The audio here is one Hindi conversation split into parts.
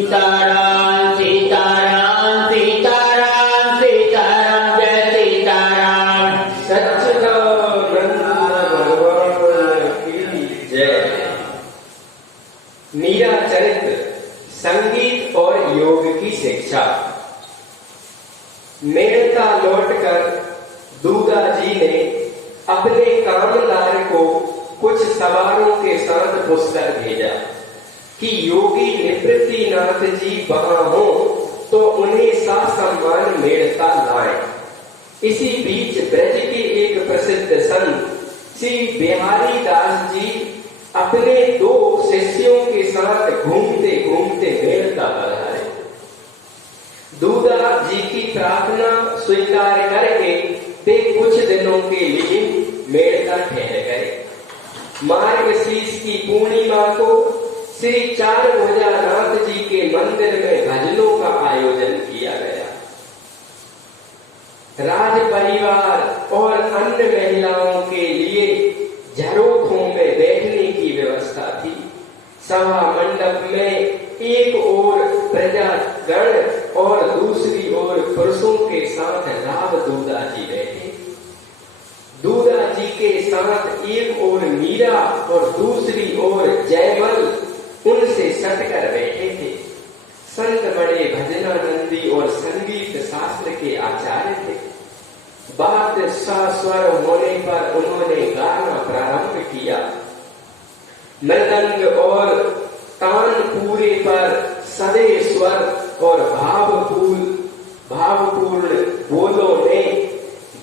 सीताराम सीताराम सीताराम सीताराम जय सीताराम। सच्चिदानंद भगवान की जय। मीरा चरित्र संगीत और योग की शिक्षा। मेड़ता लौटकर दूधा जी ने अपने कामदार को कुछ सवारों के साथ पुष्कर भेजा कि योगी निवृत्तिनाथ जी वहां हो तो उन्हें सासम्मान मेड़ता लाए। इसी बीच ब्रज के एक प्रसिद्ध संत श्री बिहारी दास जी अपने 2 शिष्यों के साथ घूमते घूमते मेड़ता पधारे। दूधा जी की प्रार्थना स्वीकार करके वे कुछ दिनों के लिए मेड़ता ठहर गए। मार्गशीर्ष की पूर्णिमा को श्री चारभुजानाथ जी के मंदिर में भजनों का आयोजन किया गया। राज परिवार और अन्य महिलाओं के लिए झरोखों में बैठने की व्यवस्था थी। सभा मंडप में एक ओर प्रजागण और दूसरी ओर पुरुषों के साथ राव दूधा जी बैठे। दूधा जी के साथ एक ओर मीरा और दूसरी ओर जयमल उनसे सटकर बैठे थे। संत बड़े भजनानंदी और संगीत शास्त्र के आचार्य थे। बात सस्वर होने पर उन्होंने गाना प्रारंभ किया। मृदंग और तानपूरे पर सदे स्वर और भावपूर्ण बोलों ने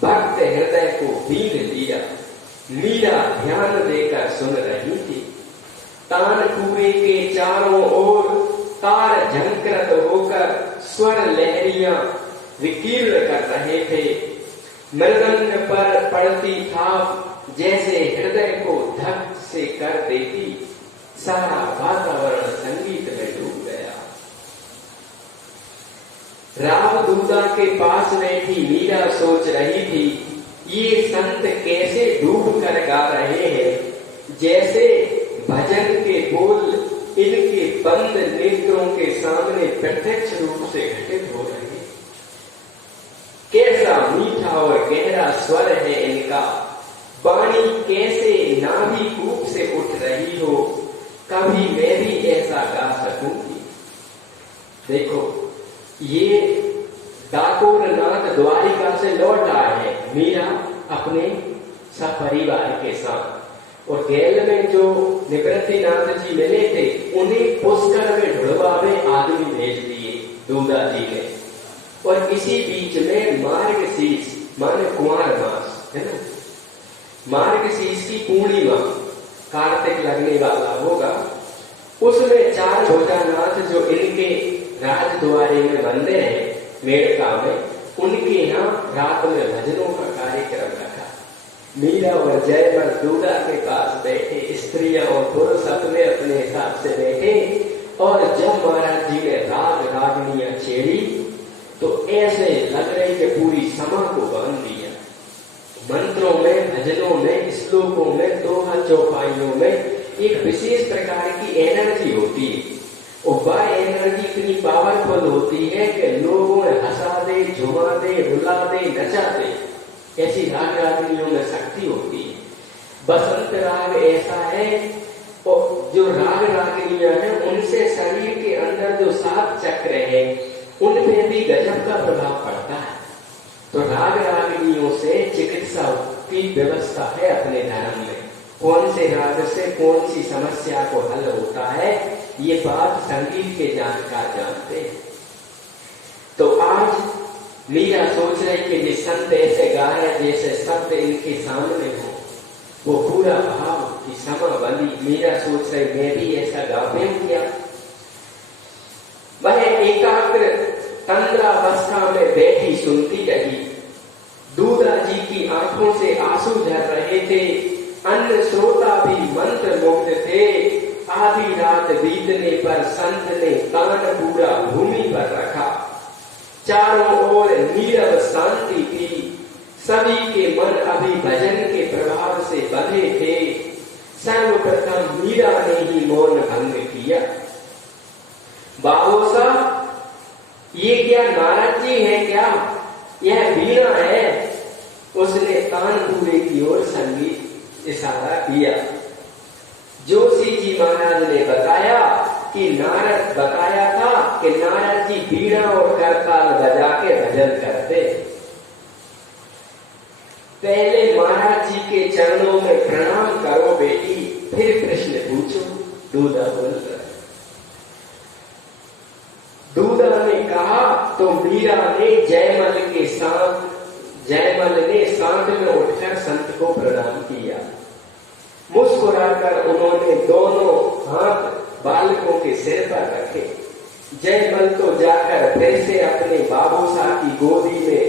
भक्त हृदय को बीन लिया। मीरा ध्यान देकर सुन रही थी। तानपूरे के चारों ओर तार झंकृत होकर स्वर लहरियां विकीर्ण कर रहे थे। मृदंग पर पड़ती थाप जैसे हृदय को धक से कर देती। सारा वातावरण संगीत में डूब गया। राव दूधा के पास बैठी मीरा सोच रही थी, ये संत कैसे डूब कर गा रहे हैं, जैसे भजन के बोल इनके बंद नेत्रों के सामने प्रत्यक्ष रूप से घटित हो रहे हैं। कैसा मीठा और गहरा स्वर है इनका। वाणी कैसे नाभि कूप से उठ रही हो। कभी मैं भी ऐसा गा सकूंगी। देखो, ये डाकोरनाथ द्वारिका से लौट आए हैं मीरा अपने सपरिवार के साथ। और गैल में जो निवृत्तिनाथ जी मिले थे उन्हें पुष्कर में ढुड़वावे आदमी भेज दिए दूधा जी ने। और इसी बीच में मार्गशीर्ष माने कुमार मास है ना, मार्गशीर्ष की पूर्णिमा कार्तिक लगने वाला होगा। उसमें चारभुजानाथ जो इनके राजद्वारे में बंदे हैं मेड़का में, उनके यहाँ रात में भजनों का कार्यक्रम रखा। मीरा और जयमल दूधा के पास बैठे। स्त्रियां और पुरुष अपने अपने हिसाब से बैठे। और जब महाराज जी ने राग रागनियां छेड़ी तो ऐसे लग रही कि पूरी समा को बांध दिया। मंत्रों में, भजनों में, श्लोकों में, दोहा चौपाइयों में एक विशेष प्रकार की एनर्जी होती है। और वह एनर्जी इतनी पावरफुल होती है कि लोगों ने हंसा दे, झुमा दे, रुला दे, नचा दे। ऐसी राग रागनियों में शक्ति होती है। बसंत राग ऐसा है, और जो राग रागनियां हैं उनसे शरीर के अंदर जो 7 चक्र है उनमें भी गजब का प्रभाव पड़ता है। तो राग रागनियों से चिकित्सा की व्यवस्था है अपने धर्म में। कौन से राग से कौन सी समस्या को हल होता है, ये बात संगीत के जानकार जानते हैं। तो आज मीरा सोच रही कि ये संत ऐसे गा रहे जैसे शब्द इनके सामने हो। वो पूरा भाव की समा बनी। मीरा सोच रही मैं भी ऐसा गाऊं क्या। वह एकाग्र तंद्रावस्था में बैठी सुनती रही। दूधा जी की आंखों से आंसू झर रहे थे। अन्य श्रोता भी मंत्र मुग्ध थे। आधी रात बीतने पर संत ने कान पूरा भूमि पर रखा। चारों ओर नीरव शांति थी। सभी के मन अभी भजन के प्रभाव से बंधे थे। सर्वप्रथम मीरा ने ही मौन भंग किया। बाबू क्या नारद जी है क्या? यह वीणा है। उसने तानपुरे की ओर संगीत इशारा किया। जोशी जी महाराज ने बताया कि नारद बताया था कि नारद जी वीणा और करताल बजा के भजन करते। पहले महाराज जी के चरणों में प्रणाम करो बेटी, फिर प्रश्न पूछो। दूधा बोल रहा। दूधा ने कहा तो मीरा ने जयमल ने सांत में उठकर संत को प्रणाम किया। मुस्कुराकर उन्होंने दोनों हाथ बालकों के सिर पर रखे। जयमल तो जाकर फिर से अपने बाबूसा की गोदी में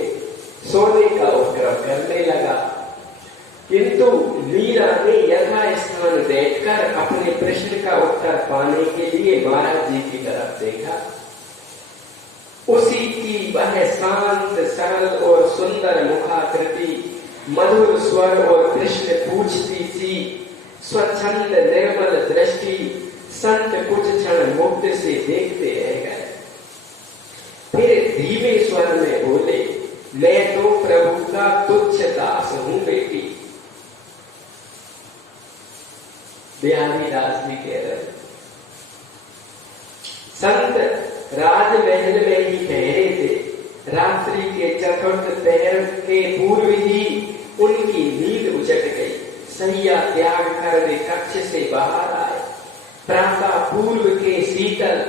सोने का उपक्रम करने लगा, किंतु मीरा ने यथास्थान बैठकर अपने प्रश्न का उत्तर पाने के लिए महाराज जी की तरफ देखा। उसी की वह शांत सरल और सुंदर मुखाकृति, मधुर स्वर और प्रश्न पूछती थी स्वच्छंद निर्मल दृष्टि संत कुछ क्षण मुक्त से देखते रह गए। फिर धीमे स्वर में बोले, मैं तो प्रभु का तुच्छ दास हूं बेटी। बिहारी दास जी कह रहे, संत राजमहल में ही ठहरे थे। रात्रि के चतुर्थ पहर के पूर्व ही उनकी नींद उचट गई। सैया त्याग कर वे कक्ष से बाहर आए। प्रातः पूर्व के शीतल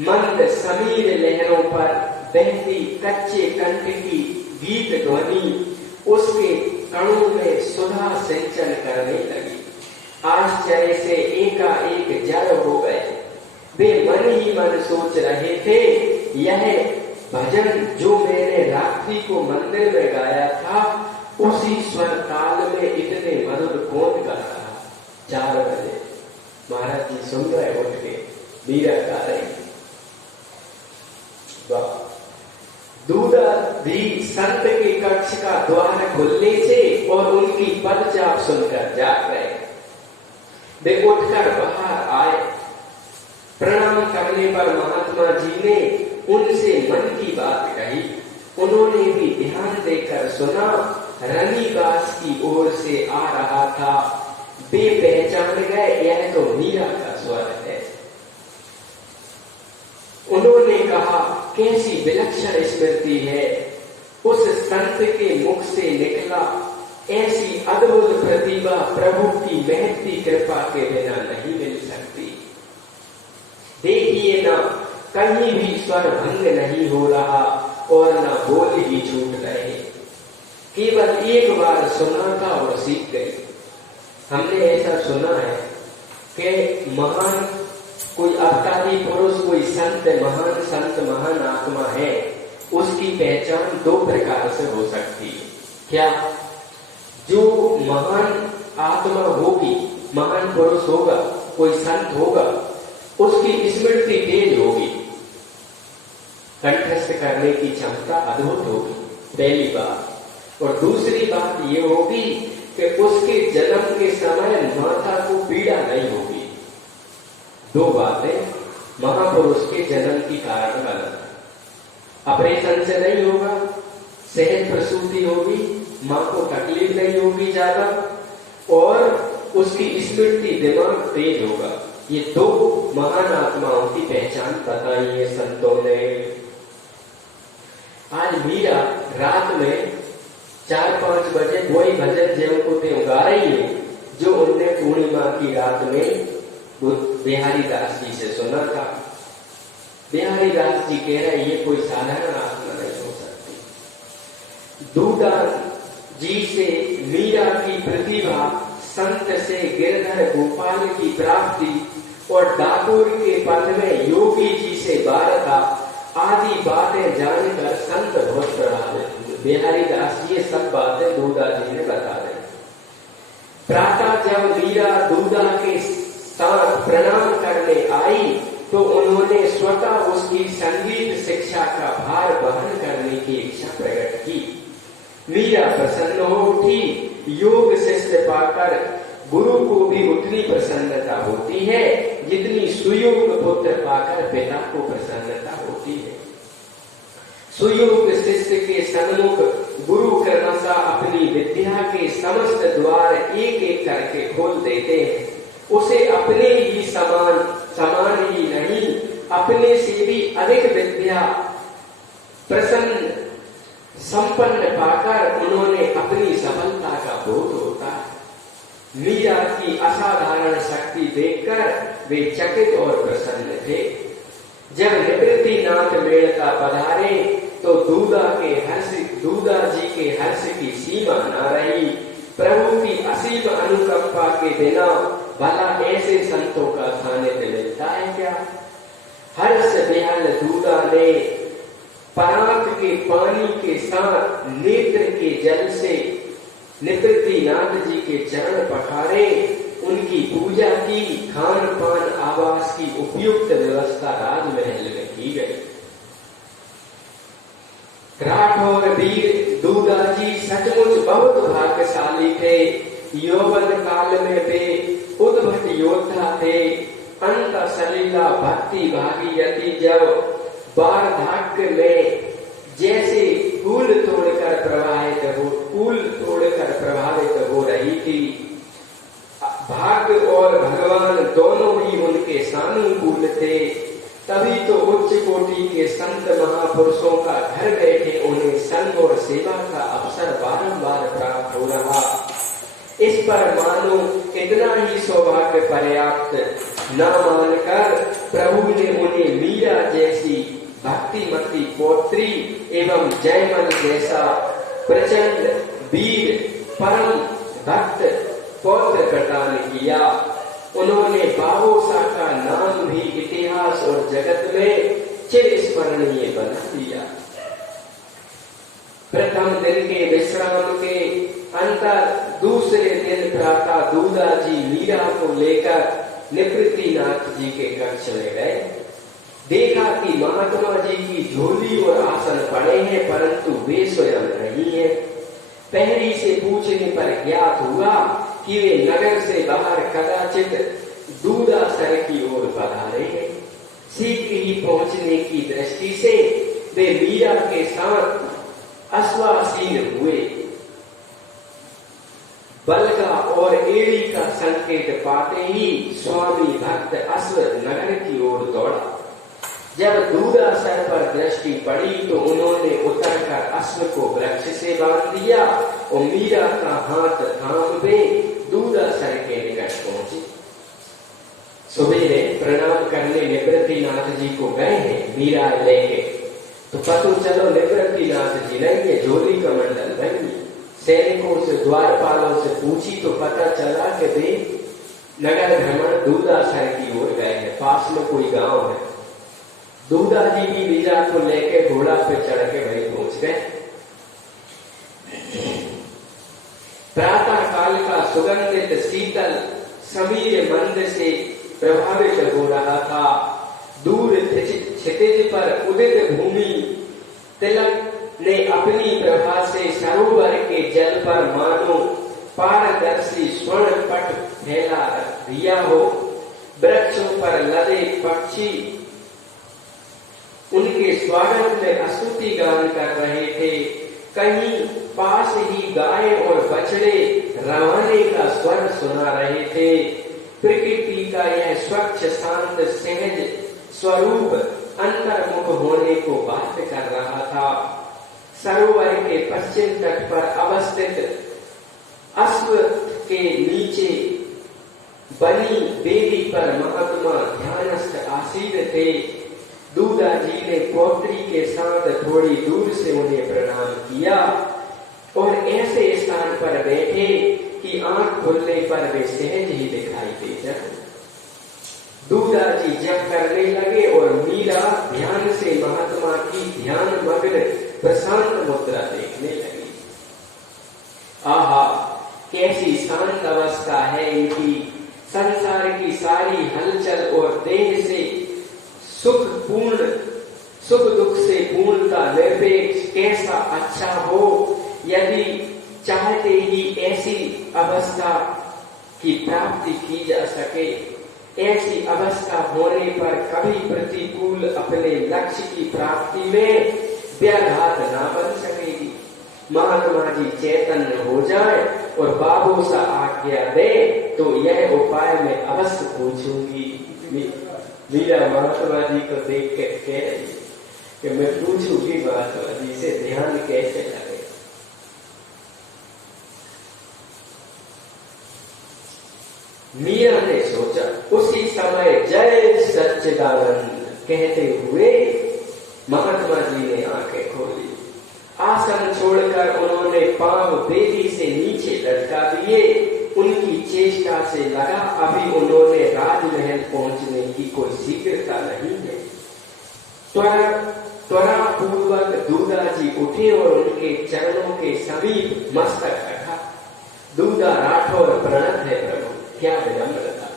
मंद समीर लहरों पर बहती कच्चे कंठ की गीत ध्वनि उसके कणों में सुधा सिंचन करने लगी। आश्चर्य से एकाएक जड़ हो गए। वे मन ही मन सोच रहे थे, यह भजन जो मैंने रात्रि को मंदिर में गाया था, उसी स्वर ताल में इतने मधुर कौन गा रहा? 4 बजे महाराज जी सुन रहे, उठ के मीरा गा रही। दूधा भी संत के कक्ष का द्वार खुलने से और उनकी पदचाप सुनकर जाग गए। वे उठकर बाहर आए। प्रणाम करने पर महात्मा जी ने उनसे मन की बात कही। उन्होंने भी ध्यान देकर सुना। रनिदास की ओर से आ रहा था। वे पहचान गए, यह तो मीरा का स्वर है। उन्होंने कहा, कैसी विलक्षण स्मृति है। उस संत के मुख से निकला ऐसी अद्भुत प्रतिभा प्रभु की महती कृपा के बिना नहीं मिल सकती। देखिए ना, कहीं भी स्वर भंग नहीं हो रहा और न बोल ही छूट रहे। केवल एक बार सुना था और सीख गई। हमने ऐसा सुना है कि महान कोई अवतारी पुरुष, कोई संत, महान आत्मा है, उसकी पहचान 2 प्रकार से हो सकती है। क्या? जो महान आत्मा होगी, महान पुरुष होगा, कोई संत होगा, उसकी स्मृति तेज होगी, कंठस्थ करने की क्षमता अद्भुत होगी, पहली बात। और दूसरी बात ये होगी कि उसके जन्म के समय माता को पीड़ा नहीं होगी। 2 बातें महापुरुष के जन्म की कारण गलत है। ऑपरेशन से नहीं होगा, सहज प्रसूति होगी, मां को तकलीफ नहीं होगी ज्यादा, और उसकी स्मृति दिमाग तेज होगा। ये 2 महान आत्माओं की पहचान बताई है संतों ने। आज मीरा रात में 4-5 बजे वही भजन ज्यों को त्यों गा रही है जो उनने पूर्णिमा की रात में बिहारी दास जी से सुना था। बिहारी दास जी कह रहे ये कोई साधारण आत्मा नहीं हो सकती। दूधा जी से मीरा की प्रतिभा, संत से गिरधर गोपाल की प्राप्ति और डाकोर के पथ में योगी जी से वार्ता आदि बातें जानकर संत बहुत प्रभावित हुए। बिहारी दास ये सब बातें दूधा जी ने बता दी। प्रातः जब मीरा दूधा के साथ प्रणाम करने आई तो उन्होंने स्वतः उसकी संगीत शिक्षा का भार वहन करने की इच्छा प्रकट की। मीरा प्रसन्न हो उठी। योग शिष्य पाकर गुरु को भी उतनी प्रसन्नता होती है जितनी सुयोग पुत्र पाकर पिता को प्रसन्नता होती है। सुयोग शिष्य के सन्मुख गुरु क्रमशः अपनी विद्या के समस्त द्वार एक एक करके खोल देते हैं। उसे अपने ही समान ही नहीं, अपने से भी अधिक विद्या प्रसन्न संपन्न पाकर उन्होंने अपनी सफलता का बोध होता है। मीरा की असाधारण शक्ति देखकर वे चकित और प्रसन्न थे। जब निवृत्तिनाथ मेड़ता पधारे तो दूधा जी के हर्ष की सीमा न रही। प्रभु की असीम अनुकंपा के बिना भला ऐसे संतों का सानिध्य मिलता है क्या? हर्ष विहल दूधा ने पराग के पानी के साथ नेत्र के जल से निवृत्तिनाथ जी के चरण पखारे, उनकी पूजा की, खान पान आवास की उपयुक्त व्यवस्था राजमहल में की गई। राठौर वीर दूधा जी सचमुच बहुत भाग्यशाली थे। यौवन काल में वे उद्भट योद्धा थे। अंत सलीला भक्ति भागी यति जब वार्धक्य में जैसे फूल तोड़कर प्रभावित हो रही थी, भाग्य और भगवान दोनों ही उनके सानुकूल थे। तभी तो उच्च कोटि के संत महापुरुषों का घर बैठे उन्हें संग और सेवा का अवसर बारंबार प्राप्त हो रहा। इस पर मानो इतना ही सौभाग्य पर्याप्त न मानकर प्रभु ने उन्हें मीरा जैसी भक्तिमती पौत्री एवं जयमल जैसा प्रचंड वीर परम भक्त पौत्र प्रदान किया। उन्होंने बाबूसा का नाम भी इतिहास और जगत में चिरस्मरणीय बना दिया। प्रथम दिन के विश्राम के अंतर दूसरे दिन प्रातः दूधा जी मीरा को लेकर निवृत्तिनाथ जी के कक्ष में गए। देखा कि महात्मा जी की झोली और आसन पड़े हैं, परंतु वे स्वयं नहीं है। पहरी से पूछने पर ज्ञात हुआ कि वे नगर से बाहर कदाचित दूधासर की ओर पधारे हैं। शीघ्र ही पहुंचने की दृष्टि से वे मीरा के साथ अश्वासीन हुए। बलगा और एड़ी का संकेत पाते ही स्वामी भक्त अश्व नगर की ओर दौड़ा। जब दूधासर पर दृष्टि पड़ी तो उन्होंने उतरकर अश्व को वृक्ष से बांध दिया और मीरा का हाथ थाम वे दूधासर के निकट पहुंचे। सुबेरे प्रणाम करने निवृत्तिनाथ जी को गए हैं मीरा लेके, तो पता चलो निवृत्तिनाथ जी नहीं है, झोली का मंडल बनी। सैनिकों से द्वारपालों से पूछी तो पता चला कि वे नगर भ्रमण दूधासर की ओर गए हैं। पास में कोई गांव है। दूधा जी भी मीरा को लेके घोड़ा पे चढ़ के वहीं पहुंच गए। प्रातः काल का सुगंधित शीतल समीर मंद से प्रभावित हो रहा था। दूर क्षितिज पर उदित भूमि तिलक ने अपनी प्रभा से सरोवर के जल पर मानो पारदर्शी स्वर्ण पट फैला दिया हो। वृक्षों पर लदे पक्षी उनके स्वागत में स्तुति गान कर रहे थे। कहीं पास ही गाय और बछड़े रवाने का स्वर सुना रहे थे। प्रकृति का यह स्वच्छ शांत सहज स्वरूप अंतर्मुख होने को बाध्य कर रहा था। सरोवर के पश्चिम तट पर अवस्थित अश्व के नीचे बनी वेदी पर महात्मा ध्यानस्थ आसीन थे। दूधा जी ने पौत्री के साथ थोड़ी दूर से उन्हें प्रणाम किया और ऐसे स्थान पर बैठे कि आंख खुलने पर वे सहज ही दिखाई दे जाए। दूधा जी जप करने लगे और मीरा ध्यान से महात्मा की ध्यान मग्न प्रशांत मुद्रा देखने लगी। आहा, कैसी शांत अवस्था है इनकी। संसार की सारी हलचल और देह से सुख दुख से पूर्णता निरपेक्ष कैसा अच्छा हो यदि चाहते ही ऐसी अवस्था की प्राप्ति की जा सके। ऐसी अवस्था होने पर कभी प्रतिकूल अपने लक्ष्य की प्राप्ति में व्याघात ना बन सकेगी। महात्मा जी चैतन्य हो जाए और बाबू सा आज्ञा दे तो यह उपाय मैं अवश्य पूछूंगी। मीरा महात्मा जी को देख के कह रही कि मैं पूछूंगी महात्मा जी से ध्यान कैसे लगे। मीरा ने सोचा। उसी समय जय सच्चिदानंद कहते हुए महात्मा जी ने आंखें खोली। आसन छोड़कर उन्होंने पांव बेदी से नीचे लटका दिए। उनकी चेष्टा से लगा अभी उन्होंने राजमहल पहुंचने की कोई शीघ्रता नहीं है। त्वरा पूर्वक दूधा जी उठे और उनके चरणों के समीप मस्तक रखा। दूधा राठौर प्रणत है प्रभु। क्या विनम्रता।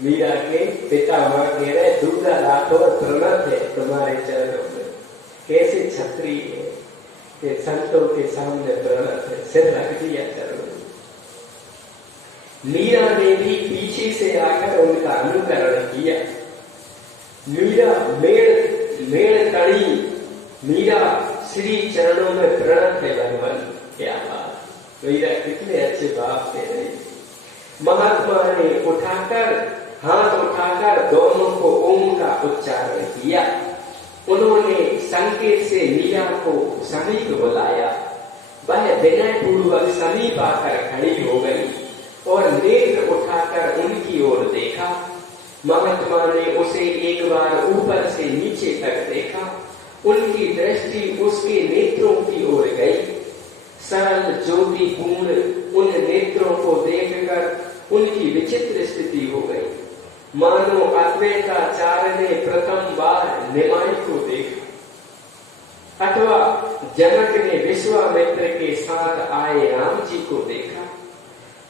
मीरा के पिता मां कह रहे दूधा राठौर प्रणत है तुम्हारे चरणों में। कैसे क्षत्रिय है कि संतों के सामने प्रणत है, सिर रख दिया चरणों। मीरा ने भी पीछे से आकर उनका अनुकरण किया। मीरा मेड़ तड़ी मीरा श्री चरणों में प्रणत है भगवान। क्या बात। मीरा कितने अच्छे बाप थे रही। महात्मा ने हाथ उठाकर दोनों को ओम का उच्चारण किया। उन्होंने संकेत से मीरा को समीप बुलाया। वह विनय पूर्वक समीप आकर खड़ी हो गई और नेत्र उठाकर उनकी ओर देखा। महात्मा ने उसे एक बार ऊपर से नीचे तक देखा। उनकी दृष्टि उसके नेत्रों की ओर गई। सरल ज्योतिपूर्ण उन नेत्रों को देखकर उनकी विचित्र स्थिति हो गई। मानो अद्वैताचार्य ने प्रथम बार निमाई को देखा अथवा जनक ने विश्वामित्र के साथ आए राम जी को देखा।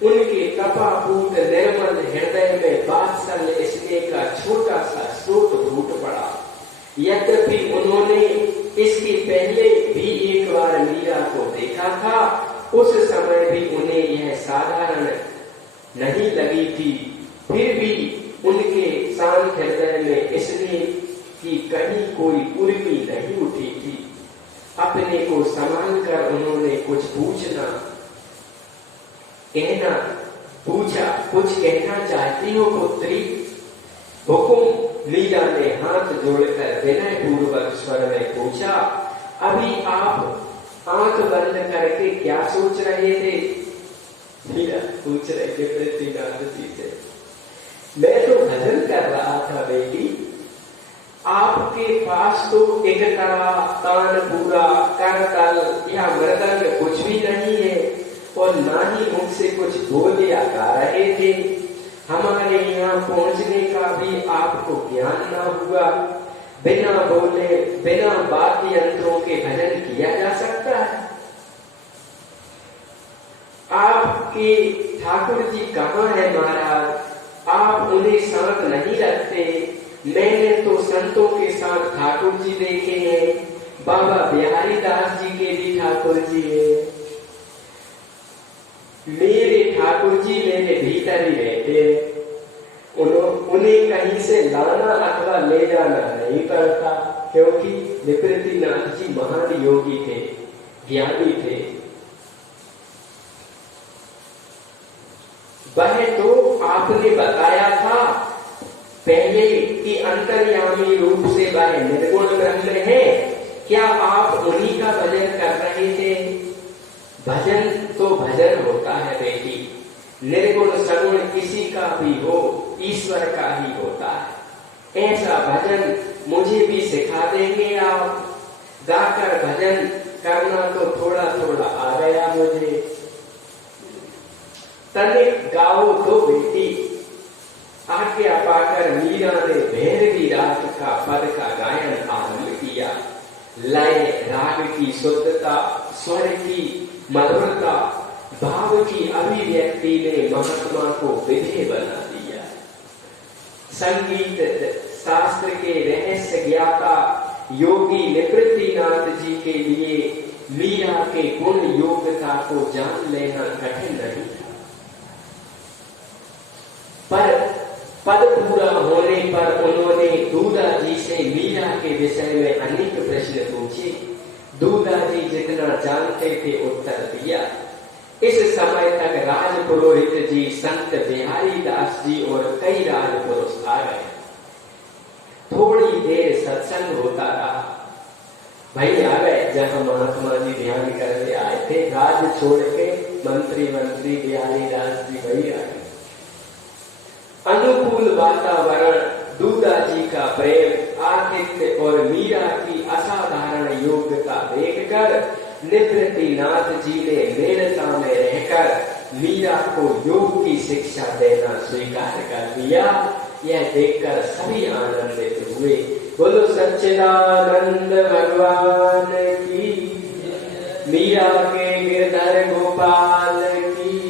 उनके तपापूत निर्मल हृदय में वात्सल्य स्नेह का छोटा सा स्रोत फूट पड़ा। यद्यपि उन्होंने इसके पहले भी एक बार मीरा को देखा था, उस समय भी उन्हें यह साधारण नहीं लगी थी। फिर भी उनके शांत हृदय में स्नेह की कहीं कोई उर्मी नहीं उठी थी। अपने को संभाल कर उन्होंने कुछ पूछा, कुछ कहना चाहती हो पुत्री? हुकुम। मीरा ने हाथ जोड़कर विनय पूर्वक स्वर में पूछा। अभी आप आंख बंद करके क्या सोच रहे थे? मीरा पूछ रहे थे पृथ्वीनाथ जी से। मैं तो भजन कर रहा था बेटी। आपके पास तो एक तरह तानपुरा करताल या मृदंग कुछ भी नहीं है और ना ही मुझसे कुछ बोल या गा रहे थे। हमारे यहाँ पहुँचने का भी आपको ज्ञान ना हुआ। बिना बोले बिना वाद्य यंत्रों के भजन किया जा सकता है? आपके ठाकुर जी कहाँ है महाराज? आप उन्हें साथ नहीं रखते। मैंने तो संतों के साथ ठाकुर जी देखे हैं। बाबा बिहारी दास जी के भी ठाकुर जी है। मेरे ठाकुर जी मेरे भीतर ही रहते। उन्हें कहीं से लाना अथवा ले जाना नहीं पड़ता, क्योंकि निवृत्तिनाथ जी महान योगी थे, ज्ञानी थे। वह तो आपने बताया था पहले कि अंतर्यामी रूप से वह निर्गुण ब्रह्म है। क्या आप उन्हीं का भजन कर रहे थे? भजन तो भजन होता है बेटी। निर्गुण सगुण किसी का भी हो, ईश्वर का ही होता है। ऐसा भजन मुझे भी सिखा देंगे आप? गाकर भजन करना तो थोड़ा थोड़ा आ गया मुझे। तनिक गाओ तो बेटी। आज्ञा पाकर मीरा ने भैरवी राग का पद का गायन आरंभ किया। लय, राग की शुद्धता, स्वर की मधुरता, भाव की अभिव्यक्ति ने महात्मा को विधेय बना दिया। संगीत शास्त्र के रहस्य ज्ञाता योगी निवृत्तिनाथ जी के लिए मीरा के गुण योग्यता को जान लेना कठिन नहीं था। पर पद पूरा होने पर उन्होंने दूधा जी से मीरा के विषय में अनेक प्रश्न पूछे। दूधा जी जितना जानते थे उत्तर दिया। इस समय तक राज पुरोहित जी, संत बिहारी दास जी और कई राजपुरुष आ गए। थोड़ी देर सत्संग होता रहा। भाई आ गए। जब महात्मा जी ध्यान करके आए थे, राज छोड़ के मंत्री बिहारी दास जी वही आ गए। अनुकूल वातावरण, दूधा जी का प्रेम, आतिथ्य और मीरा की असाधारण योग्यता देखकर निवृत्तिनाथ जी ने मेलता में रहकर मीरा को योग की शिक्षा देना स्वीकार कर लिया। यह देखकर सभी आनंदित हुए। बोलो सच्चिदानंद भगवान की, मीरा के गिरधर गोपाल की।